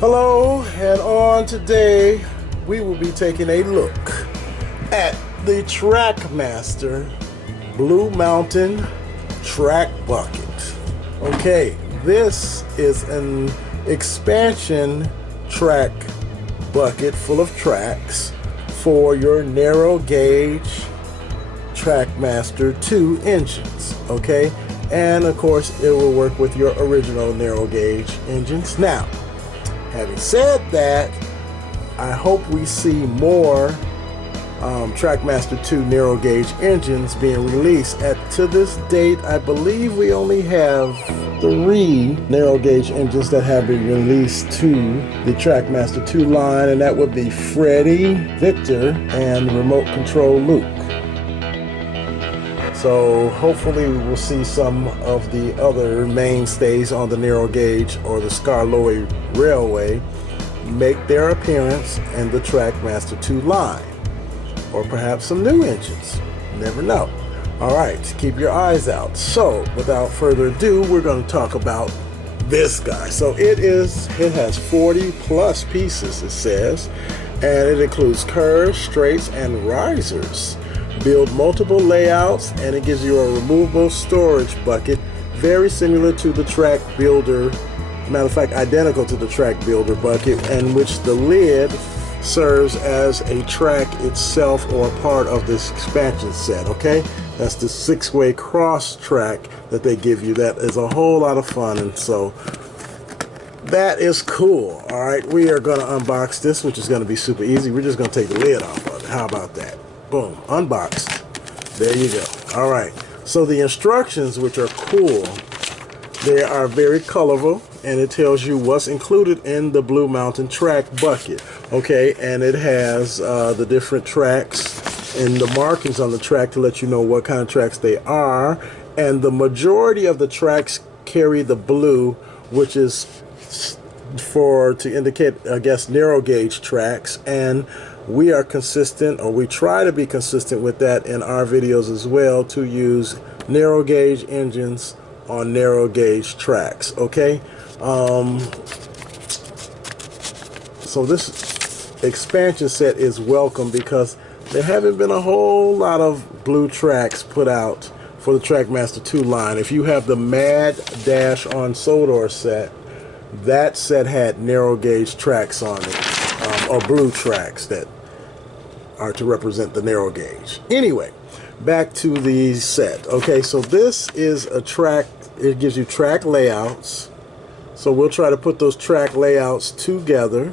Hello, and on today we will be taking a look at the Trackmaster Blue Mountain Track Bucket. Okay, this is an expansion track bucket full of tracks for your narrow gauge Trackmaster 2 engines, okay? And of course it will work with your original narrow gauge engines. Now, having said that, I hope we see more Trackmaster 2 narrow gauge engines being released. To this date, I believe we only have 3 narrow gauge engines that have been released to the Trackmaster 2 line, and that would be Freddy, Victor, and Remote Control Luke. So hopefully we will see some of the other mainstays on the narrow gauge or the Skarloey Railway make their appearance in the Trackmaster 2 line, or perhaps some new engines. Never know. All right, keep your eyes out. So without further ado, we're going to talk about this guy. So it has 40 plus pieces, it says, and it includes curves, straights, and risers. Build multiple layouts, and it gives you a removable storage bucket, very similar to the Track Builder, matter of fact identical to the Track Builder bucket, in which the lid serves as a track itself or part of this expansion set. Okay, that's the 6-way cross track that they give you. That is a whole lot of fun, and so that is cool. All right, we are going to unbox this, which is going to be super easy. We're just going to take the lid off of it. How about that? Boom, unboxed. There you go. All right, so the instructions, which are cool, they are very colorful, and it tells you what's included in the Blue Mountain Track bucket. Okay, and it has the different tracks and the markings on the track to let you know what kind of tracks they are, and the majority of the tracks carry the blue, which is to indicate, I guess, narrow gauge tracks, and we are consistent, or we try to be consistent with that in our videos as well, to use narrow gauge engines on narrow gauge tracks. Okay, so this expansion set is welcome because there haven't been a whole lot of blue tracks put out for the Trackmaster 2 line. If you have the Mad Dash on Sodor set, that set had narrow gauge tracks on it, or blue tracks that are to represent the narrow gauge. Anyway, back to the set. Okay, so this is a track. It gives you track layouts. So we'll try to put those track layouts together,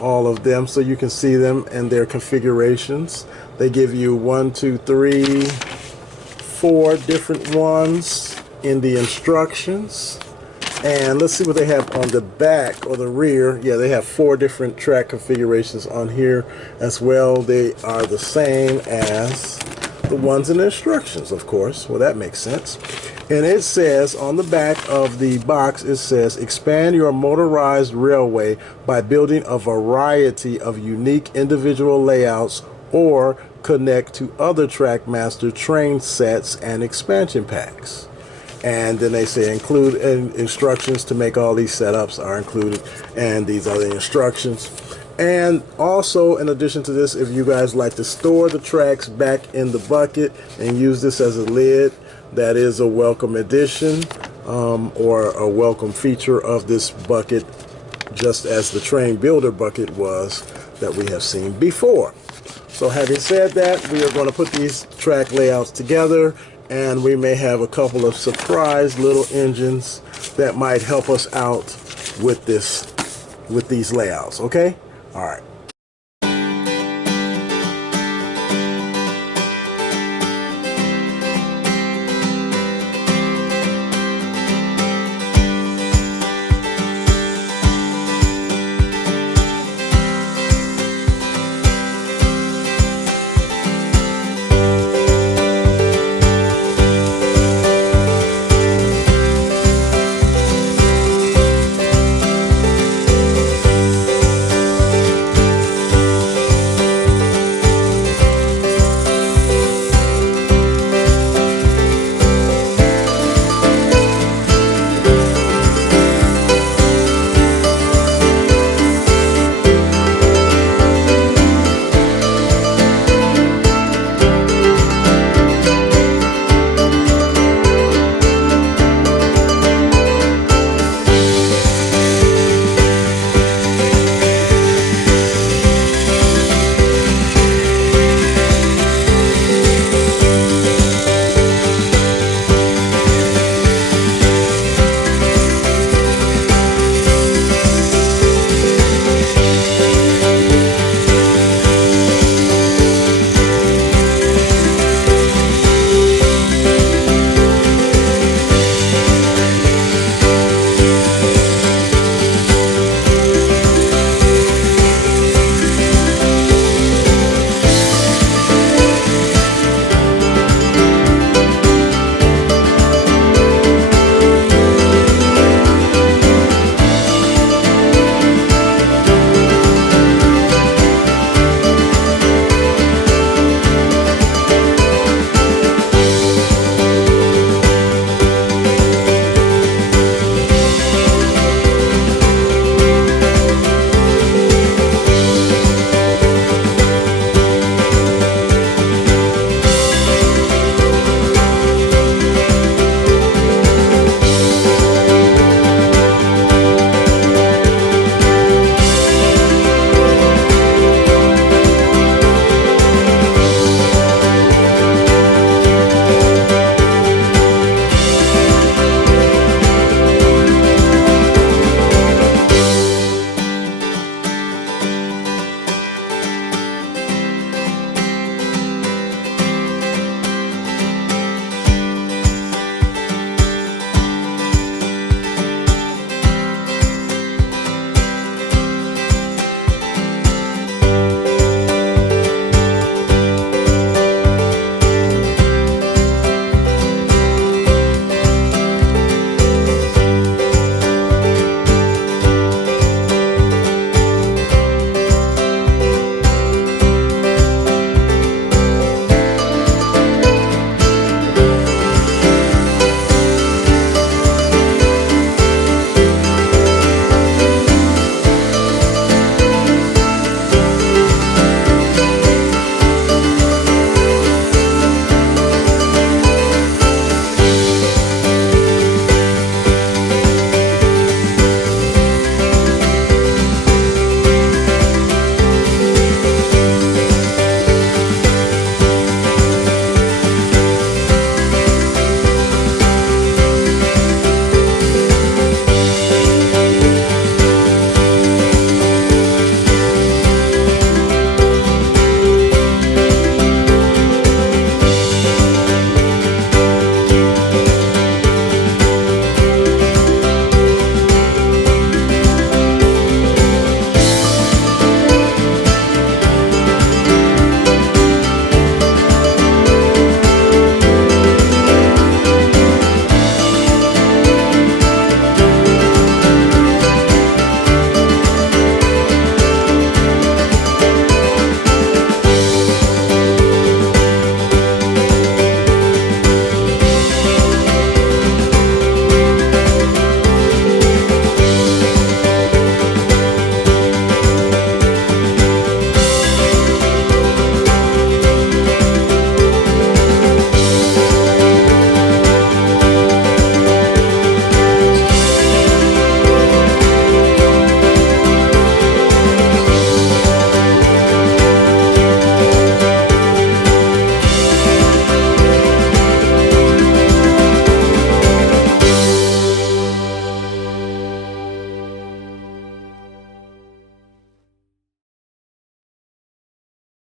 all of them, so you can see them and their configurations. They give you 1, 2, 3, 4 different ones in the instructions. And let's see what they have on the back or the rear. Yeah, they have 4 different track configurations on here as well. They are the same as the ones in the instructions, of course. Well, that makes sense. And it says on the back of the box, it says, expand your motorized railway by building a variety of unique individual layouts or connect to other Trackmaster train sets and expansion packs. And then they say include instructions to make all these setups are included, and these are the instructions. And also, in addition to this, if you guys like to store the tracks back in the bucket and use this as a lid, that is a welcome addition, or a welcome feature of this bucket, just as the Train Builder bucket was that we have seen before. So having said that, we are going to put these track layouts together, and we may have a couple of surprise little engines that might help us out with these layouts. Okay, all right.